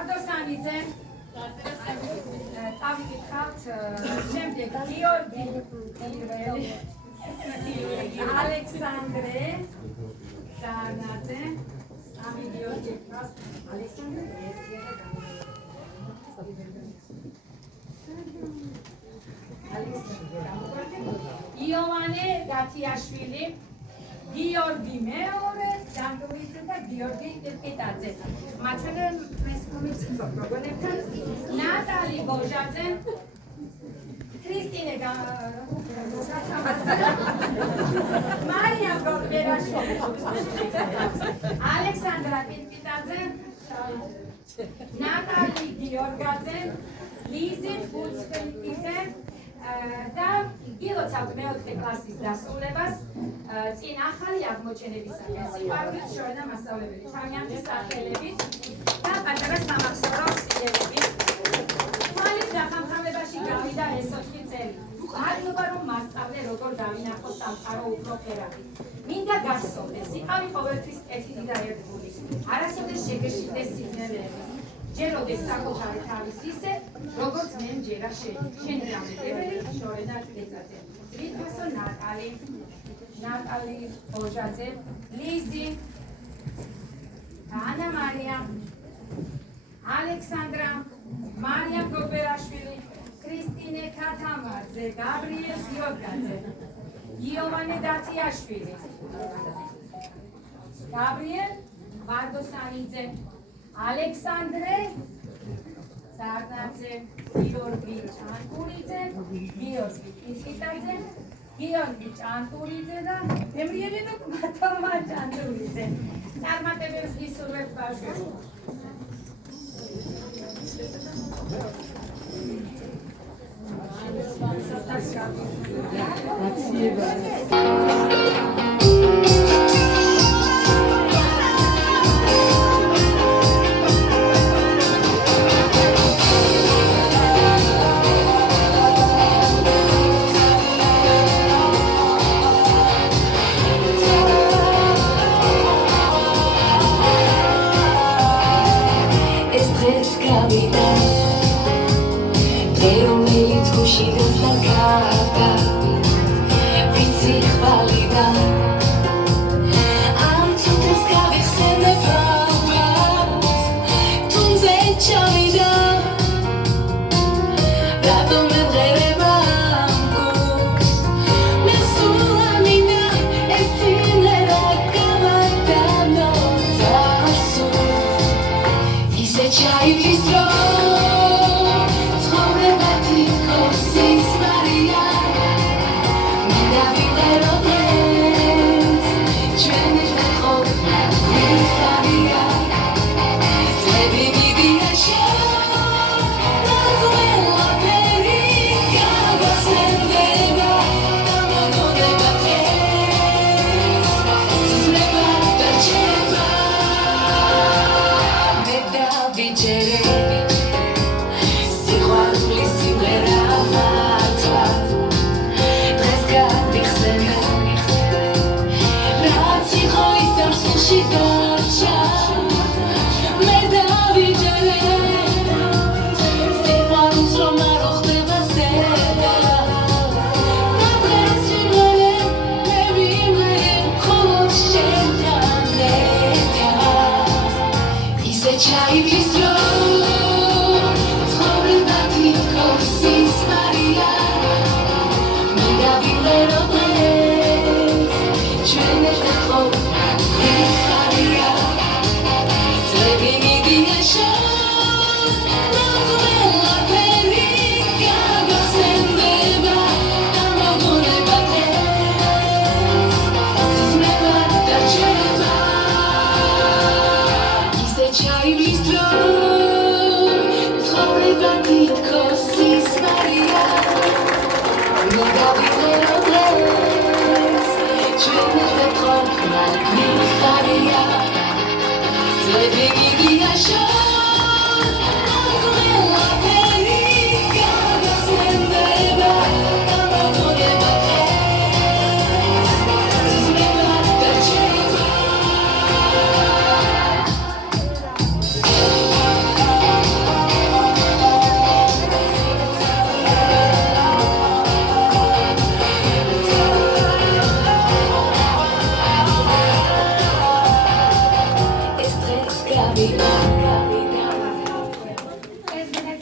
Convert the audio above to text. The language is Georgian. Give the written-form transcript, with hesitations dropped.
Vardosanidzė. Წავიკითხავთ შემდეგ გიორგი პირველი, ალექსანდრე ზარნაძე, სამი გიორგი გავს, ალექსანდრე იოვანე გათიაშვილი, გიორგი მეორე, ჯანტურიძე და გიორგი კიტაძე. Maçanın resmimiz programında Natali Bojaze, Kristine Maria Goberaşvili, Aleksandra Pitpitadze, Natali Georgadze, Lizin Pulsfelidze და გილოცავთ მეოთხე კლასის დასრულებას წინ ახალი აღმოჩენებისაკენ სიყვარულით შორენა მასწავლებელი თავიანთი სახელებით და პატარა სამახსოვრო სიძველებით თვალის დახამხამებაში გავიდა ეს 4 წელი მადლობა რომ მასწავლე როგორ დავინახო სამყარო უფრო ფერადი მინდა გასწორდეს იყავი ყოველთვის კეთილი და ერთგული არასოდეს შეგეშინდეს სიძველეები ჯეროდეს საკუთარი თავის ისე, როგორც მე მჯერა შენი დამეტებელი შორენა კიტაძე. ძვირფასო ნატალი ბოჟაძე, ლიზი, ანა მარია, ალექსანდრა, მარია გობერაშვილი, კრისტინე ქათამაძე, გაბრიელ გიორგაძე, იოვანე დათიაშვილი, გაბრიელ ვარდოსანიძე, Aleksandre Zarnadze, Georgi Çanturize, Georgi Pitpitadze, Georgi Çanturize da Emriye'nin Matoma Çanturize. Sarmatebels gisurvet başlıyor. Thank you.